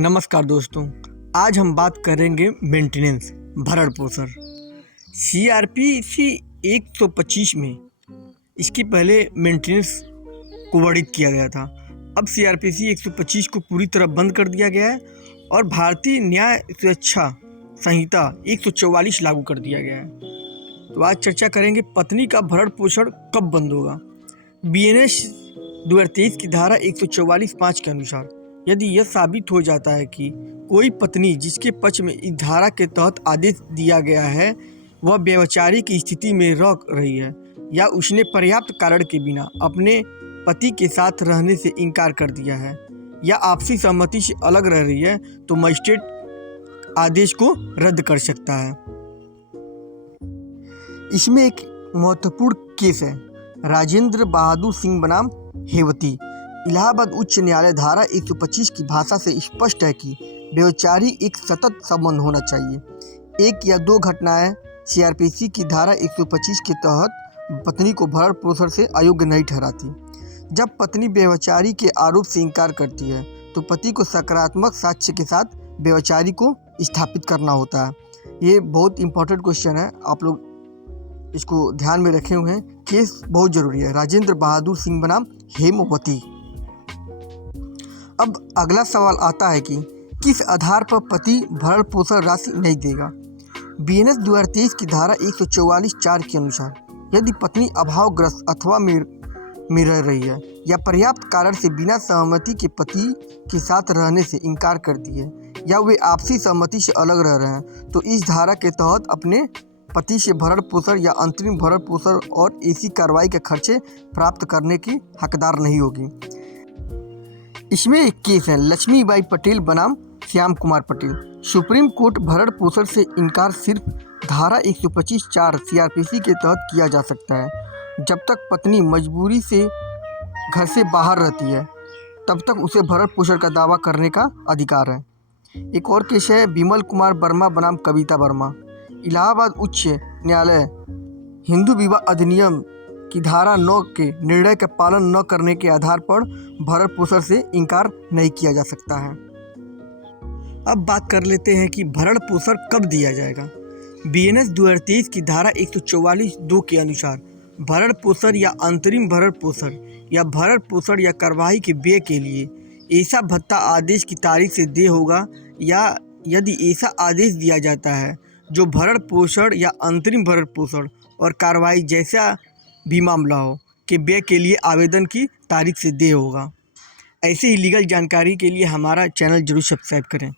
नमस्कार दोस्तों, आज हम बात करेंगे मेंटेनेंस भरण पोषण। सीआरपीसी 125 में इसके पहले मेंटेनेंस को वर्णित किया गया था। अब सीआरपीसी 125 को पूरी तरह बंद कर दिया गया है और भारतीय न्याय सुरक्षा संहिता 144 लागू कर दिया गया है। तो आज चर्चा करेंगे पत्नी का भरण पोषण कब बंद होगा। बीएनएस 2023 की धारा 144(5) के अनुसार यदि यह साबित हो जाता है कि कोई पत्नी जिसके पक्ष में इस धारा के तहत आदेश दिया गया है वह व्यभिचारी की स्थिति में रह रही है या उसने पर्याप्त कारण के बिना अपने पति के साथ रहने से इनकार कर दिया है या आपसी सहमति से अलग रह रही है, तो मजिस्ट्रेट आदेश को रद्द कर सकता है। इसमें एक महत्वपूर्ण केस है राजेंद्र बहादुर सिंह बनाम हेवती। इलाहाबाद उच्च न्यायालय धारा 125 की भाषा से स्पष्ट है कि व्यभिचारी एक सतत संबंध होना चाहिए। एक या दो घटनाएं सीआरपीसी की धारा 125 के तहत पत्नी को भरण पोषण से अयोग्य नहीं ठहराती। जब पत्नी व्यभिचारी के आरोप से इनकार करती है तो पति को सकारात्मक साक्ष्य के साथ व्यभिचारी को स्थापित करना होता है। ये बहुत इंपॉर्टेंट क्वेश्चन है, आप लोग इसको ध्यान में रखे हुए हैं। केस बहुत जरूरी है। राजेंद्र बहादुर सिंह बनाम हेमवती। अब अगला सवाल आता है कि किस आधार पर पति भरण पोषण राशि नहीं देगा। बीएनएस 2023 की धारा 144(4) के अनुसार यदि पत्नी अभावग्रस्त अथवा में रह रही है या पर्याप्त कारण से बिना सहमति के पति के साथ रहने से इनकार करती है या वे आपसी सहमति से अलग रह रहे हैं, तो इस धारा के तहत अपने पति से भरण पोषण या अंतरिम भरण पोषण और ऐसी कार्रवाई के खर्चे प्राप्त करने की हकदार नहीं होगी। इसमें एक केस है लक्ष्मीबाई पटेल बनाम श्याम कुमार पटेल। सुप्रीम कोर्ट भरण पोषण से इनकार सिर्फ धारा 125(4) सीआरपीसी के तहत किया जा सकता है। जब तक पत्नी मजबूरी से घर से बाहर रहती है तब तक उसे भरण पोषण का दावा करने का अधिकार है। एक और केस है विमल कुमार वर्मा बनाम कविता वर्मा। इलाहाबाद उच्च न्यायालय हिंदू विवाह अधिनियम की धारा 9 के निर्णय का पालन न करने के आधार पर भरण पोषण से इनकार नहीं किया जा सकता है। अब बात कर लेते हैं कि भरण पोषण कब दिया जाएगा। बीएनएस 2023 की धारा 144(2) के अनुसार भरण पोषण या अंतरिम भरण पोषण या भरण पोषण या कार्यवाही के व्यय के लिए ऐसा भत्ता आदेश की तारीख से देय होगा या यदि ऐसा आदेश दिया जाता है जो भरण पोषण या अंतरिम भरण पोषण और कार्रवाई जैसा भी मामला हो के व्यय के लिए आवेदन की तारीख से देय होगा। ऐसे ही लीगल जानकारी के लिए हमारा चैनल जरूर सब्सक्राइब करें।